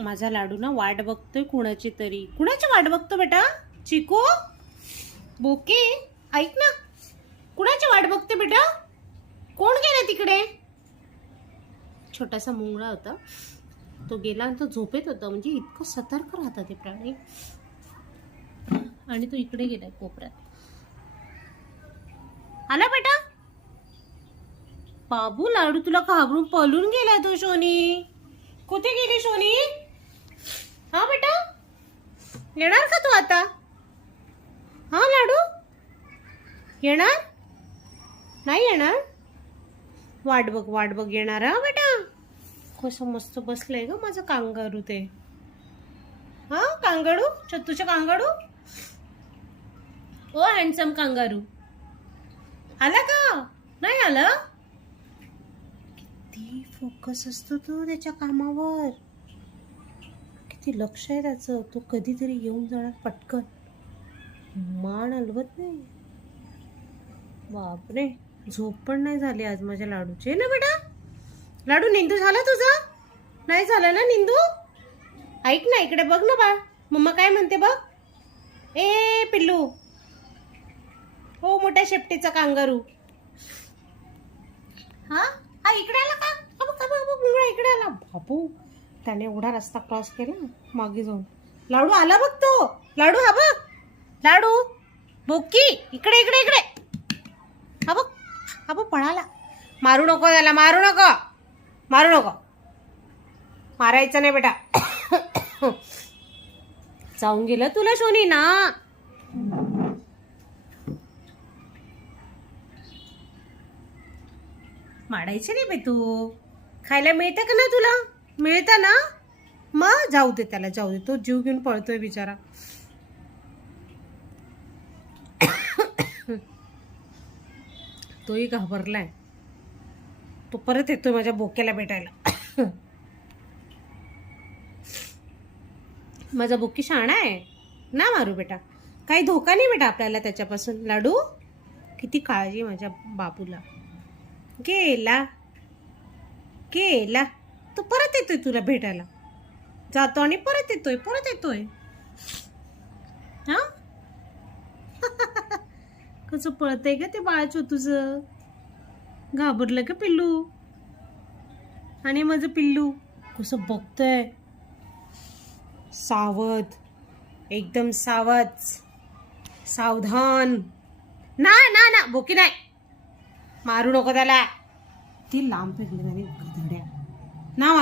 माझा लाडू ना वाट बघतोय कुणाची तरी. कुणाची वाट बघतो बेटा? चिकू बोके ऐक ना, कुणाची वाट बघते बेटा? कोण गेला तिकडे? छोटासा मुंगळा होता, तो गेला आणि तो झोपेत होता. म्हणजे इतकं सतर्क राहतात ते प्राणी. आणि तो इकडे गेलाय कोपऱ्यात. आला बेटा? बाबू लाडू तुला घाबरून पळून गेला तो. शोनी कुठे गेली? शोनी हा बेटा, येणार का तू आता? हा लाडू येणार? नाही येणार? वाट बघ येणार हा बेटा. कसं मस्त बसलंय ग माझं कांगारू ते. हा कांगारू, चत्तूच्या कांगारू. ओ हँडसम कांगारू, आला का? नाही आला? किती फोकस असतो तो त्याच्या कामावर, किती लक्ष आहे त्याचं. तो कधीतरी येऊन जाणार पटकन, मान हलवत नाही. बापरे, झोप पण नाही झाली आज माझ्या लाडूची ना बेटा. लाडू निंदू झाला तुझा? नाही झाला ना निंदू? ऐक ना, इकडे बघ ना बा, मम्मा काय म्हणते बघ. ए पिल्लू, हो मोठ्या शेपटीचा कांगारू. हा हा इकडे आला का? मुंगळा इकडे आला. बाबू, त्याने एवढा रस्ता क्रॉस केला मागे जाऊन. लाडू आला बघ तो. लाडू हा बघ, लाडू बोकी इकडे इकडे इकडे. हा बघ, हा बघ पळाला. मारू नको त्याला, मारू नको, मारू नको. मारायचं नाही बेटा. जाऊन गेलं तुला शोनी ना. मारायचं नाही बे तू. खायला मिळतं का ना तुला? मिळतं ना, मग जाऊ दे त्याला, जाऊ दे. तो जीव घेऊन पळतोय बिचारा. तोही घाबरलाय. तो परत येतोय माझ्या बोक्याला भेटायला. माझा बोकी शहाणा आहे ना. मारू बेटा, काही धोका नाही बेटा आपल्याला त्याच्यापासून. लाडू किती काळजी माझ्या बाबूला. गेला गेला, तो परत येतोय तुला भेटायला. जातो आणि परत येतोय. हा कसं पळतंय का ते बाळाचं तुझं. घाबरलं का पिल्लू? आणि माझं पिल्लू कसं बघतंय. सावध, एकदम सावधान. ना ना ना बोकी नाही, मारू नको त्याला. ती लांब फेकली त्याने गधड्या ना.